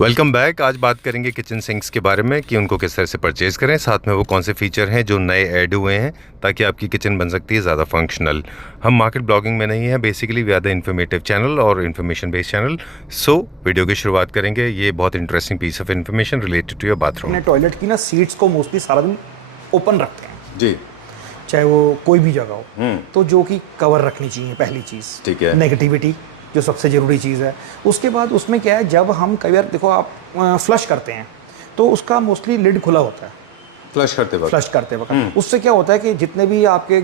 Welcome back. आज बात करेंगे किचन सिंक्स के बारे में कि उनको किस तरह से परचेज़ करें, साथ में वो कौन से फीचर हैं जो नए ऐड हुए हैं ताकि आपकी किचन बन सकती है ज़्यादा फंक्शनल। हम मार्केट ब्लॉगिंग में नहीं है, basically we are the informative channel और information based channel. So video की शुरुआत करेंगे। ये बहुत interesting piece of information related to your bathroom. अपने टॉयलेट की ना सीट्स को मोस्टली सारा दिन ओपन रखते हैं जी, चाहे वो कोई भी जगह हो, तो जो कि कवर रखनी चाहिए पहली चीज़। ठीक है। नेगेटिविटी जो सबसे ज़रूरी चीज़ है। उसके बाद उसमें क्या है, जब हम कई बार देखो आप फ्लश करते हैं तो उसका मोस्टली लिड खुला होता है फ्लश करते वक्त। उससे क्या होता है कि जितने भी आपके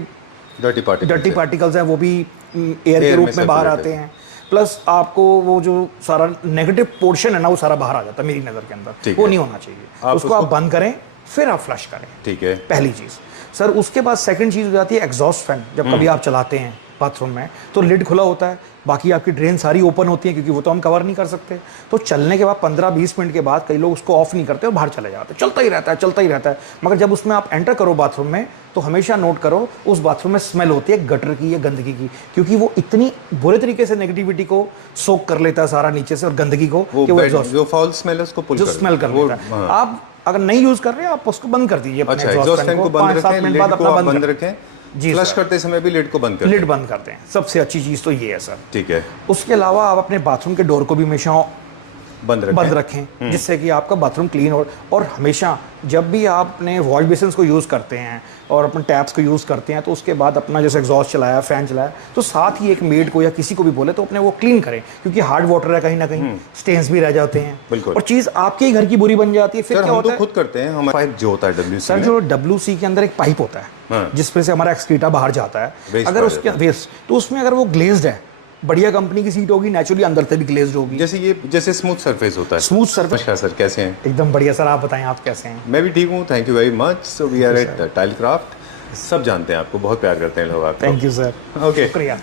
डर्टी पार्टिकल्स हैं वो भी एयर के रूप में बाहर आते हैं, प्लस आपको वो जो सारा नेगेटिव पोर्शन है ना वो सारा बाहर आ जाता है मेरी नज़र के अंदर। वो नहीं होना चाहिए। उसको आप बंद करें फिर आप फ्लश करें, ठीक है, पहली चीज़। सर उसके बाद सेकंड चीज़ हो जाती है एग्जॉस्ट फैन। जब कभी आप चलाते हैं बाथरूम में तो लिड खुला होता है, बाकी आपकी ड्रेन सारी ओपन होती है क्योंकि वो तो हम कवर नहीं कर सकते। तो चलने के बाद 15-20 मिनट के बाद कई लोग उसको ऑफ नहीं करते और बाहर चले जाते हैं, चलता ही रहता है। मगर जब उसमें आप एंटर करो बाथरूम में तो हमेशा नोट करो उस बाथरूम में स्मेल होती है गटर की या गंदगी की, क्योंकि वो इतनी बुरे तरीके से नेगेटिविटी को सोक कर लेता है सारा नीचे से और गंदगी को कि वो एग्जॉस्ट जो फाउल स्मेल है उसको पुल जो स्मेल कर लेता है। आप अगर नहीं यूज कर रहे आप उसको बंद कर दीजिए। अच्छा, एग्जॉस्ट फैन को बंद रखें, लिड को आप बंद रखें जी। फ्लश करते समय भी लिड को बंद करते हैं। लिड बंद करते हैं, सबसे अच्छी चीज़ तो ये है सर। ठीक है। उसके अलावा आप अपने बाथरूम के डोर को भी हमेशा बंद रखें जिससे कि आपका बाथरूम क्लीन हो। और हमेशा जब भी आप अपने वॉश बेसिन को यूज़ करते हैं और अपने टैप्स को यूज़ करते हैं तो उसके बाद अपना जैसे एग्जॉस्ट चलाया, फैन चलाया, तो साथ ही एक मेड को या किसी को भी बोले तो अपने वो क्लीन करें, क्योंकि हार्ड वाटर है, कहीं ना कहीं स्टेन्स भी रह जाते हैं और चीज़ आपके ही घर की बुरी बन जाती है। फिर क्या होता है, खुद करते हैं। हमारा पाइप जो होता है WC सर, जो WC के अंदर एक पाइप होता है जिसपे से हमारा एक्सक्रीटा बाहर जाता है, अगर उसके वेस्ट तो उसमें अगर वो ग्लेज्ड है, बढ़िया कंपनी की सीट होगी, नेचुरली अंदर से भी ग्लेज्ड होगी, जैसे स्मूथ सरफेस होता है। Smooth surface. नमस्कार सर, कैसे हैं? एकदम बढ़िया सर, आप बताएं आप कैसे हैं? मैं भी ठीक हूँ, thank you very much. So we are at Tile Craft. सब जानते हैं आपको, बहुत प्यार करते हैं लोग आपको। Thank you sir. ओके, शुक्रिया।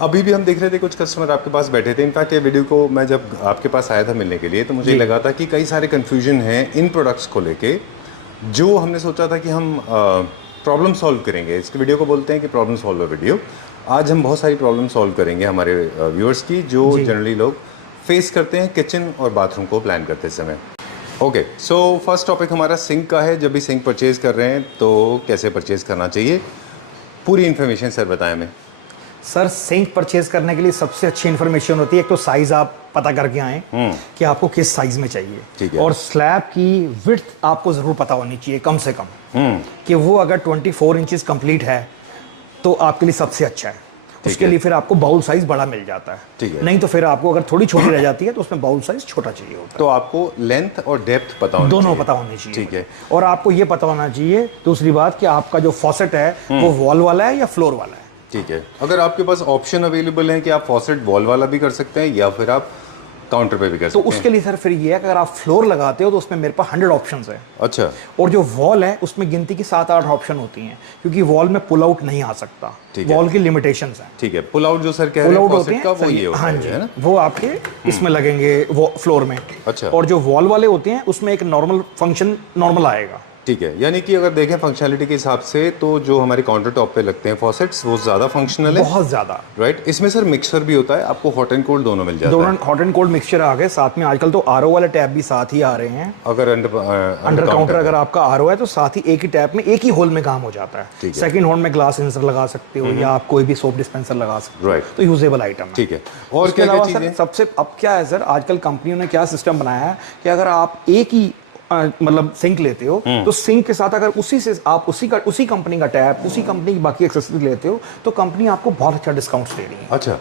अभी भी हम देख रहे थे कुछ कस्टमर आपके पास बैठे थे। इनफैक्ट ये वीडियो को मैं जब आपके पास आया था मिलने के लिए तो मुझे लगा था कि कई सारे कन्फ्यूजन हैं इन प्रोडक्ट्स को लेके, जो हमने सोचा था कि हम प्रॉब्लम सॉल्व करेंगे। इस वीडियो को बोलते हैं कि प्रॉब्लम सॉल्वर वीडियो। आज हम बहुत सारी प्रॉब्लम सॉल्व करेंगे हमारे व्यूअर्स की, जो जनरली लोग फेस करते हैं किचन और बाथरूम को प्लान करते समय। ओके, सो फर्स्ट टॉपिक हमारा सिंक का है। जब भी सिंक परचेज़ कर रहे हैं तो कैसे परचेज़ करना चाहिए, पूरी इन्फॉर्मेशन सर बताएं हमें। सर, सिंक परचेज करने के लिए सबसे अच्छी इन्फॉर्मेशन होती है, एक तो साइज़ आप पता करके आएँ कि आपको किस साइज़ में चाहिए, और स्लैब की विड्थ आपको ज़रूर पता होनी चाहिए कम से कम, कि वो अगर 24 इंचेस कंप्लीट है तो आपके लिए सबसे अच्छा है। उसके लिए फिर आपको बाउल साइज बड़ा मिल जाता है, नहीं तो फिर आपको अगर थोड़ी छोटी रह जाती है तो उसमें बाउल साइज छोटा चाहिए होता है। तो आपको लेंथ और डेप्थ पता होनी दोनों चाहिए। पता होनी चाहिए, ठीक है। और आपको ये पता होना चाहिए दूसरी बात कि आपका जो फॉसेट है वो वॉल वाला है या फ्लोर वाला है। ठीक है। अगर आपके पास ऑप्शन अवेलेबल है कि आप फॉसेट वॉल वाला भी कर सकते हैं या फिर आप काउंटर पे भी कर सकते हैं, तो उसके लिए सर फिर ये है कि अगर आप फ्लोर लगाते हो तो उसमें मेरे पास 100 ऑप्शंस है। अच्छा। और जो वॉल है उसमें गिनती की 7-8 ऑप्शन होती हैं, क्योंकि वॉल में पुल आउट नहीं आ सकता, वॉल की लिमिटेशंस हैं। ठीक है। पुल आउट जो सर कह रहे हैं फॉसेट का, वो ये होता हाँ है, जी, है ना? वो आपके इसमें लगेंगे वो फ्लोर में। अच्छा। और जो वॉल वाले होते हैं उसमें एक नॉर्मल फंक्शन नॉर्मल आएगा। ठीक है। यानी कि अगर देखें फंक्शनलिटी के हिसाब से तो जो हमारे काउंटर टॉप पे लगते हैं फॉसेट्स वो ज़्यादा फंक्शनल है, बहुत ज़्यादा, राइट। इसमें सर मिक्सर भी होता है, आपको हॉट एंड कोल्ड दोनों मिल जाता है। दोनों हॉट एंड कोल्ड मिक्सचर आ गए साथ में। आजकल तो आरओ वाले टैप भी साथ ही आ रहे हैं। अगर अंडर काउंटर अगर आपका आरओ है तो साथ ही एक ही टैप में एक ही होल में काम हो जाता है। सेकंड होल में ग्लास सेंसर लगा सकते हो या आप कोई भी सोप डिस्पेंसर लगा सकते हो, तो यूजेबल आइटम है। ठीक है। और क्या क्या चीजें सबसे अब क्या है सर, आजकल कंपनियों ने क्या सिस्टम बनाया है कि अगर आप एक ही मतलब सिंक लेते हो तो सिंक के साथ अगर उसी से आप उसी कंपनी का टैप, उसी कंपनी की बाकी एक्सेसरीज लेते हो तो कंपनी आपको बहुत अच्छा डिस्काउंट दे रही है। अच्छा।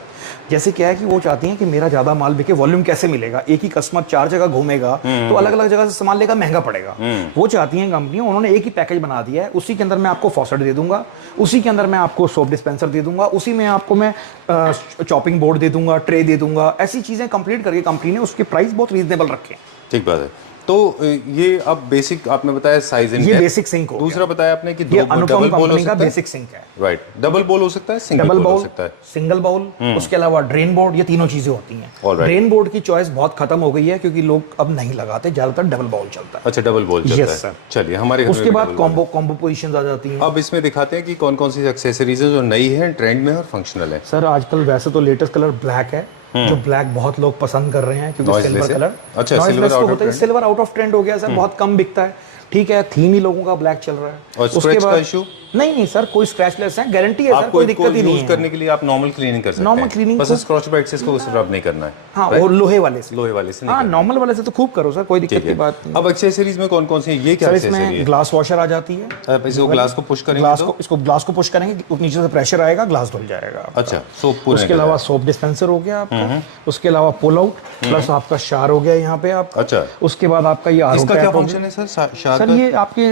जैसे क्या है कि वो चाहती हैं कि मेरा ज्यादा माल बिके, वॉल्यूम कैसे मिलेगा, एक ही कस्टमर 4 जगह घूमेगा तो अलग अलग जगह से सामान लेगा, महंगा पड़ेगा। वो चाहती हैं कंपनी, उन्होंने एक ही पैकेज बना दिया है, उसी के अंदर मैं आपको फॉसेट दे दूंगा, उसी के अंदर मैं आपको सोप डिस्पेंसर दे दूंगा, उसी में आपको मैं चॉपिंग बोर्ड दे दूंगा, ट्रे दे दूंगा, ऐसी चीजें कंप्लीट करके कंपनी ने उसके प्राइस बहुत रीजनेबल रखे हैं। ठीक बात है। तो ये अब बेसिक आपने बताया साइज एंड ये बेसिक सिंक हो गया। दूसरा बताया आपने कि ये डबल बोल हो का सकता है, बेसिक सिंक है, राइट। डबल बोल हो सकता है, सिंगल बोल हो सकता है, सिंगल बाउल, उसके अलावा ड्रेन बोर्ड, ये तीनों चीजें होती हैं। ड्रेन बोर्ड की चॉइस बहुत खत्म हो गई है क्योंकि लोग अब नहीं लगाते, ज्यादातर डबल बाउल चलता है। अच्छा, डबल बोल चलता है। चलिए, हमारे उसके बाद कॉम्बो पोजीशंस आ जाती हैं। अब इसमें दिखाते हैं कि कौन कौन सी एक्सेसरीज है जो नई है, ट्रेंड में और फंक्शनल है। सर आजकल वैसे तो लेटेस्ट कलर ब्लैक है, जो ब्लैक बहुत लोग पसंद कर रहे हैं क्योंकि Noiseless सिल्वर है? कलर अच्छा, silver out of trend? Silver out of trend हो गया सर, बहुत कम बिकता है, ठीक है, थीम ही लोगों का ब्लैक चल रहा है। और स्क्रैच का इशू? नहीं सर, कोई स्क्रैचलेस है, गारंटी है सर, आपको कोई दिक्कत ही नहीं यूज है। करने के लिए आप नॉर्मल क्लीनिंग कर सकते हैं। Normal cleaning बस को- स्क्रॉच ब्राइट से इसको रब नहीं करना है। हाँ, और लोहे वाले से, लोहे वाले से नहीं हाँ, करना नॉर्मल वाले से तो खूब करो सर, कोई है। दिक्कत ठीक की है। बात नहीं। अब एक्सेसरीज में कौन कौन सी है? ये क्या सर एक्सेसरी इसमें है? ग्लास वॉशर आ जाती है, आप इसको ग्लास को पुश करेंगे ग्लास तो? को, इसको ग्लास को पुश करेंगे, नीचे से प्रेशर आएगा, ग्लास धुल जाएगा आपका। अच्छा, सोप पूरे उसके अलावा सोप डिस्पेंसर हो गया आपका, उसके अलावा पुल आउट प्लस आपका शार हो गया यहाँ पे आपका। अच्छा। उसके बाद आपका ये आरओ इसका क्या टैप हो फंक्शन है सर? शार सर का? ये आपके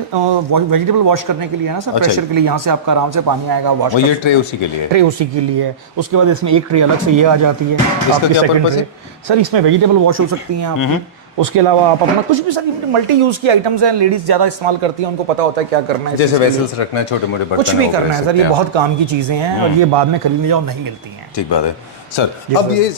वेजिटेबल वॉश करने के लिए है ना सर, अच्छा। प्रेशर के लिए, यहाँ से आपका आराम से पानी आएगा, वॉश और ये ट्रे उसी के लिए है? ट्रे उसी के लिए है। उसके बाद इसमें एक ट्रे अलग से ये आ जाती है आपकी क्या सेकंड purpose ट्रे। है? सर इसमें वेजिटेबल वॉश हो सकती हैं आपकी। उसके अलावा आप अपना कुछ भी सर, मल्टी यूज की आइटम्स हैं, लेडीज ज्यादा इस्तेमाल करती हैं, उनको पता होता है क्या करना है, जैसे वेसल्स रखना है, छोटे मोटे बर्तन कुछ भी हो गए, करना है सर, ये बहुत काम की चीजें हैं और ये बाद में खरीदने जाओ नहीं मिलती हैं। ठीक बात है सर। अब ये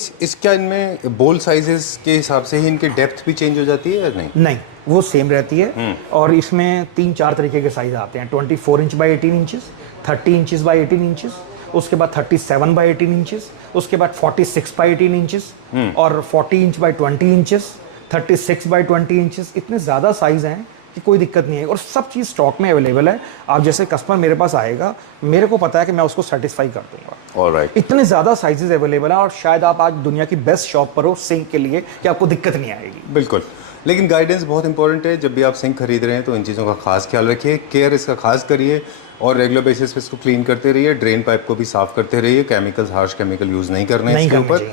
क्या इनमें बोल साइजेस के हिसाब से ही इनकी डेप्थ भी चेंज हो जाती है या नहीं? नहीं, वो सेम रहती है। और इसमें 3-4 तरीके के साइज आते हैं, 24 inch by 18 inches, 30 inches by 18 inches, उसके बाद 37 बाई 18 इंचेस, उसके बाद 46 बाई 18 इंचेस और 40 inch by 20 inches, 36 by 20 inches. इतने ज़्यादा साइज हैं कि कोई दिक्कत नहीं है और सब चीज़ स्टॉक में अवेलेबल है। आप जैसे कस्टमर मेरे पास आएगा, मेरे को पता है कि मैं उसको सेटिस्फाई कर दूंगा। ऑलराइट। इतने ज़्यादा साइजेस अवेलेबल हैं और शायद आप आज दुनिया की बेस्ट शॉप पर हो सिंक के लिए कि आपको दिक्कत नहीं आएगी। बिल्कुल, लेकिन गाइडेंस बहुत इंपॉर्टेंट है। जब भी आप सिंक खरीद रहे हैं तो इन चीज़ों का खास ख्याल रखिए, केयर इसका खास करिए और रेगुलर बेसिस पे इसको क्लीन करते रहिए। ड्रेन पाइप को भी साफ करते रहिए, केमिकल्स, हार्श केमिकल यूज़ नहीं करने हैं इसके ऊपर।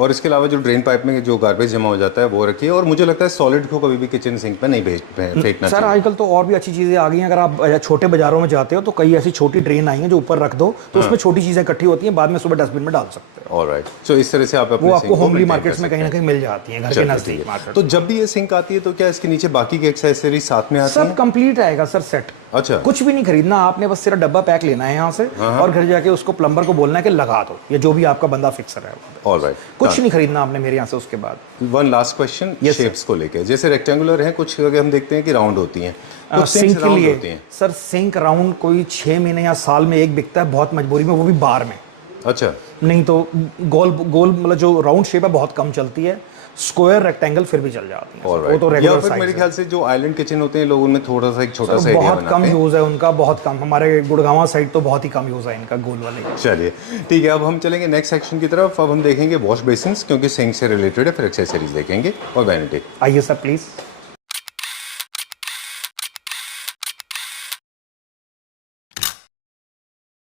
और इसके अलावा जो ड्रेन पाइप में जो गार्बेज जमा हो जाता है वो रखिए। और मुझे लगता है सॉलिड को कभी भी किचन सिंक में नहीं फेंकना सर चाहिए। आजकल तो और भी अच्छी चीज़ें आ गई हैं। अगर आप छोटे बाजारों में जाते हो तो कई ऐसी छोटी ड्रेन आई हैं जो ऊपर रख दो तो उसमें छोटी चीज़ें इकट्ठी होती हैं, बाद में सुबह डस्टबिन में डाल सकते हो। ऑलराइट, सो इस तरह से आप अपने वो आपको सिंक को होमली maintain मार्केट्स कर में सकते कहीं ना हैं। कहीं मिल जाती हैं, घर के चलिए, नज़दीक ठीक है। मार्केट। तो जब भी ये सिंक आती है तो क्या इसके नीचे बाकी की एक्सेसरीज साथ में आती सब हैं? कंप्लीट आएगा सर, सेट। अच्छा। कुछ भी नहीं खरीदना आपने, बस सिर्फ डब्बा पैक लेना है यहाँ से और घर जाके उसको प्लम्बर को बोलना है कि लगा दो, या जो भी आपका बंदा फिक्सर है। ऑलराइट, कुछ नहीं खरीदना आपने मेरे यहाँ से। उसके बाद वन लास्ट क्वेश्चन, शेप्स को लेके, जैसे रेक्टेंगुलर हैं, कुछ जगह हम देखते हैं कि राउंड होती हैं, कुछ सिंक सिंक्स के राउंड लिए होती हैं। सर सिंक राउंड कोई 6 महीने या साल में एक बिकता है, बहुत मजबूरी में, वो भी बार में। अच्छा, नहीं तो गोल गोल मतलब जो राउंड शेप है बहुत कम चलती है, स्क्वायर रेक्टेंगल फिर भी चल जाती है। वो तो या रेगुलर फिर मेरे साइज ख्याल से जो आइलैंड किचन होते हैं लोग उनमें थोड़ा सा एक छोटा सा है। एरिया बहुत कम बनाते हैं। यूज है उनका, बहुत कम। हमारे गुड़गांव साइड तो बहुत ही कम यूज है इनका, गोल वाले। चलिए ठीक है, अब हम चलेंगे नेक्स्ट सेक्शन की तरफ। अब हम देखेंगे वॉश बेसिन्स, क्योंकि सिंक से रिलेटेड है, फिर एक्सेसरीज देखेंगे और वैनिटी। आइए सर प्लीज।